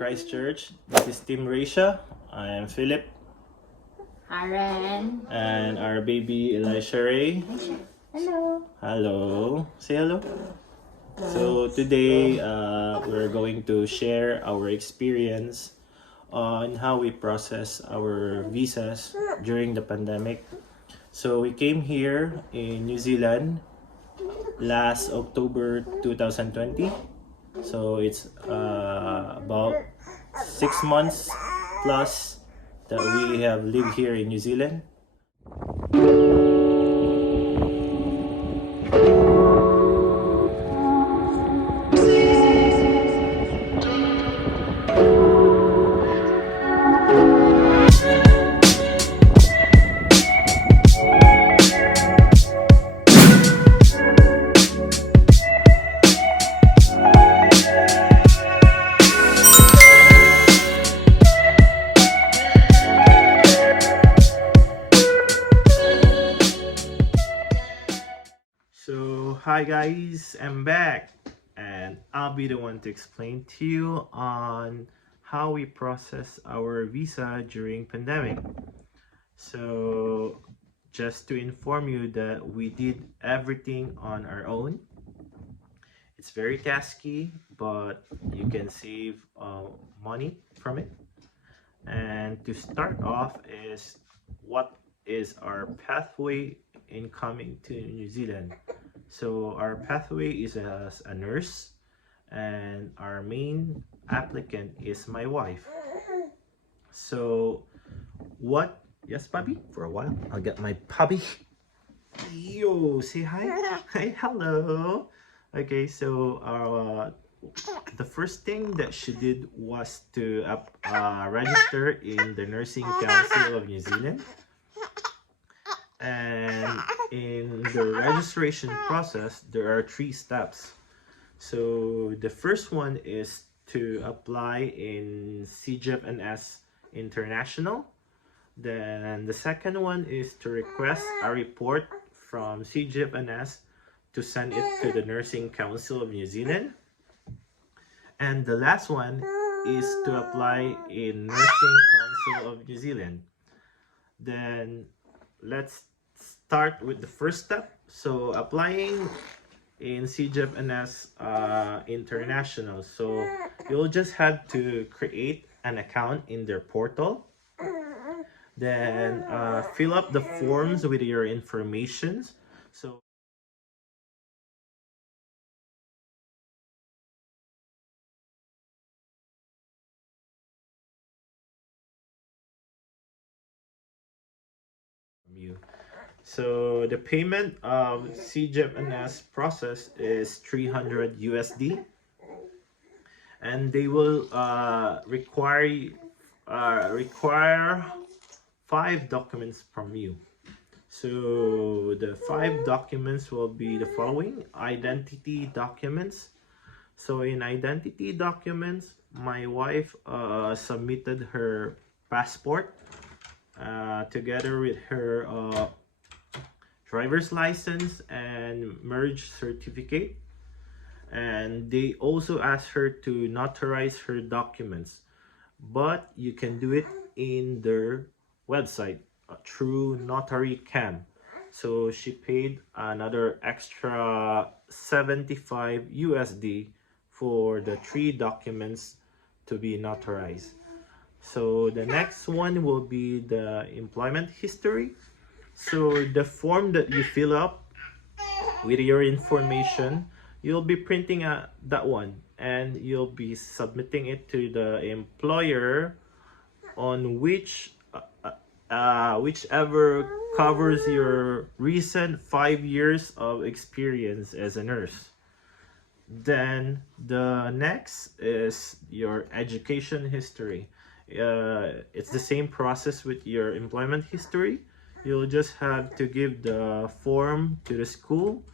Christchurch. This is Team Risha. I am Philip. Aren. And our baby Elisha Ray. Hello. Hello. Say hello. So today we're going to share our experience on how we process our visas during the pandemic. So we came here in New Zealand last October 2020. So it's about 6 months plus that we have lived here in New Zealand. So hi guys, I'm back and I'll be the one to explain to you on how we process our visa during pandemic. So just to inform you that we did everything on our own. It's very tasky, but you can save money from it. And to start off is what is our pathway in coming to New Zealand. So our pathway is as a nurse and our main applicant is my wife. So what, yes puppy, for a while I'll get my puppy. Yo, say hi. Hi, hello. Okay, so the first thing that she did was to register in the Nursing Council of New Zealand. And in the registration process, there are 3 steps. So the first one is to apply in CGFNS International. Then the second one is to request a report from CGFNS to send it to the Nursing Council of New Zealand. And the last one is to apply in Nursing Council of New Zealand. Then let's start with the first step. So applying in CGFNS International. So you'll just have to create an account in their portal. Then fill up the forms with your information. So you. So the payment of CGFNS process is 300 USD, and they will require 5 documents from you. So the 5 documents will be the following: identity documents. So in identity documents, my wife submitted her passport together with her driver's license and marriage certificate. And they also asked her to notarize her documents, but you can do it in their website through Notary Cam. So she paid another extra 75 USD for the 3 documents to be notarized. So the next one will be the employment history. So the form that you fill up with your information, you'll be printing that one and you'll be submitting it to the employer on whichever covers your recent 5 years of experience as a nurse. Then the next is your education history. It's the same process with your employment history. You'll just have to give the form to the school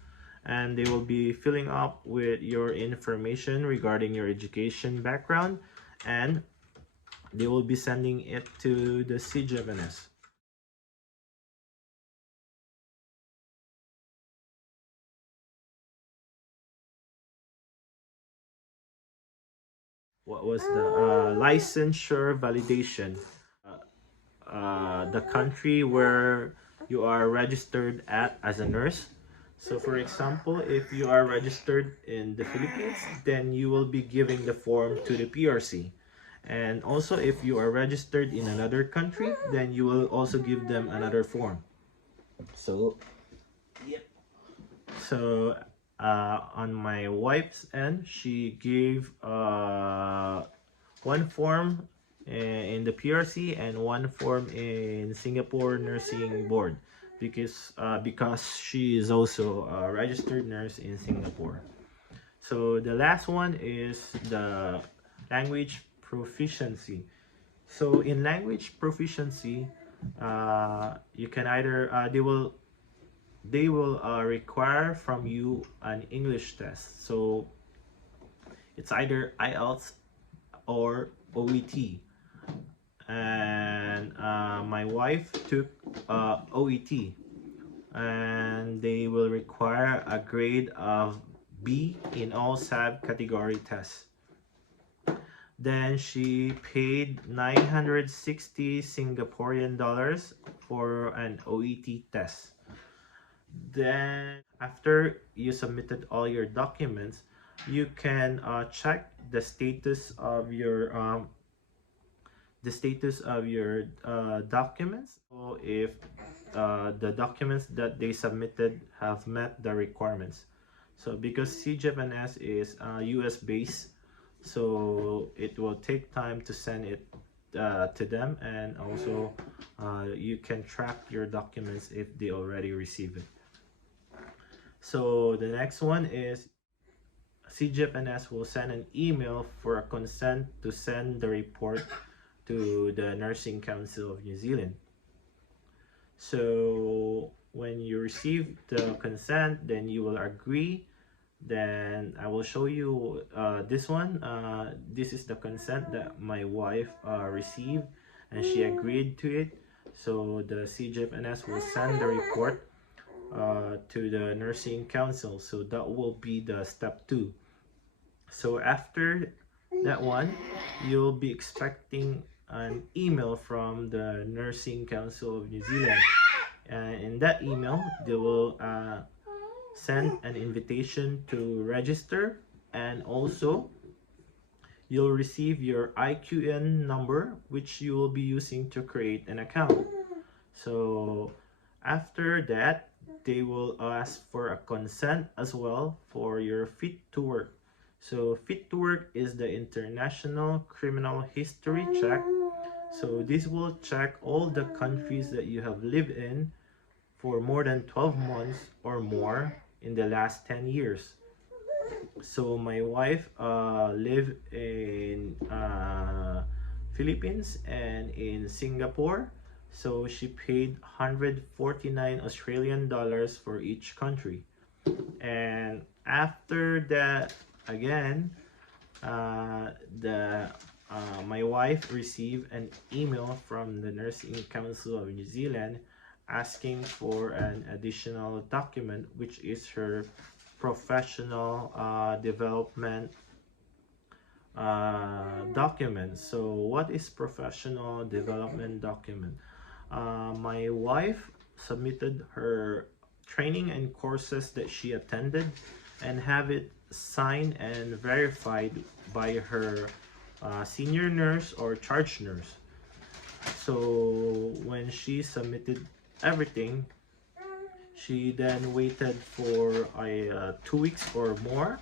and they will be filling up with your information regarding your education background, and they will be sending it to the CGFNS. what was the licensure validation, the country where you are registered at as a nurse. So for example, if you are registered in the Philippines, then you will be giving the form to the PRC. And also if you are registered in another country, then you will also give them another form. So so on my wife's end, she gave one form in the PRC and one form in Singapore Nursing Board because she is also a registered nurse in Singapore. So the last one is the language proficiency. So in language proficiency, you can either they will require from you an English test. So it's either IELTS or OET. And my wife took OET, and they will require a grade of B in all subcategory tests. Then she paid 960 Singaporean dollars for an OET test. Then after you submitted all your documents, you can check the status of your documents. So if the documents that they submitted have met the requirements. So because CGFNS is US based, so it will take time to send it to them, and also you can track your documents if they already receive it. So the next one is CGFNS will send an email for a consent to send the report to the Nursing Council of New Zealand. So when you receive the consent, then you will agree. Then I will show you this one. This is the consent that my wife received, and she agreed to it. So the CGFNS will send the report to the Nursing Council. So that will be the step 2. So after that one, you'll be expecting an email from the Nursing Council of New Zealand. And in that email, they will send an invitation to register, and also you'll receive your IQN number, which you will be using to create an account. So after that, they will ask for a consent as well for your fit to work. So fit to work is the international criminal history check. So this will check all the countries that you have lived in for more than 12 months or more in the last 10 years. So my wife lived in Philippines and in Singapore. So she paid 149 Australian dollars for each country. And after that, again, my wife received an email from the Nursing Council of New Zealand asking for an additional document, which is her professional development document. So what is professional development document? My wife submitted her training and courses that she attended and have it signed and verified by her senior nurse or charge nurse. So when she submitted everything, she then waited for 2 weeks or more,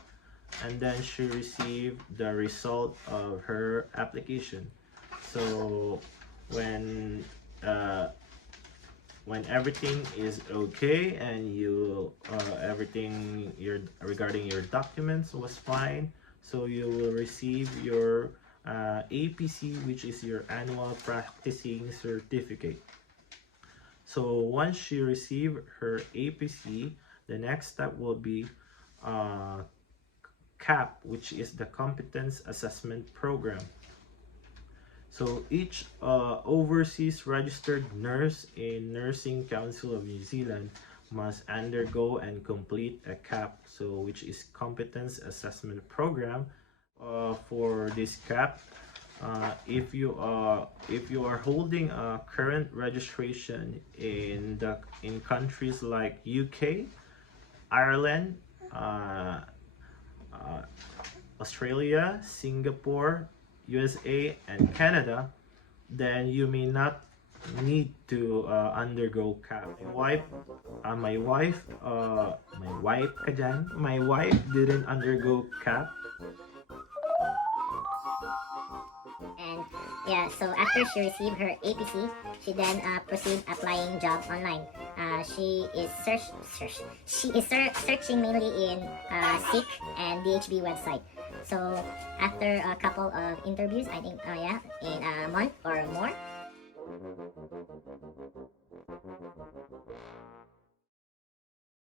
and then she received the result of her application. So when everything is okay and you everything regarding your documents was fine, so you will receive your APC, which is your annual practicing certificate. So once she receives her APC, the next step will be CAP, which is the Competence Assessment Program. So each overseas registered nurse in Nursing Council of New Zealand must undergo and complete a CAP, so which is Competence Assessment Program. For this cap, if you are holding a current registration in countries like UK, Ireland, Australia, Singapore, USA, and Canada, then you may not need to undergo cap. My wife didn't undergo cap. And yeah, so after she received her APC, she then proceed applying job online. She is searching mainly in SICK and DHB website. So after a couple of interviews, I think in a month or more,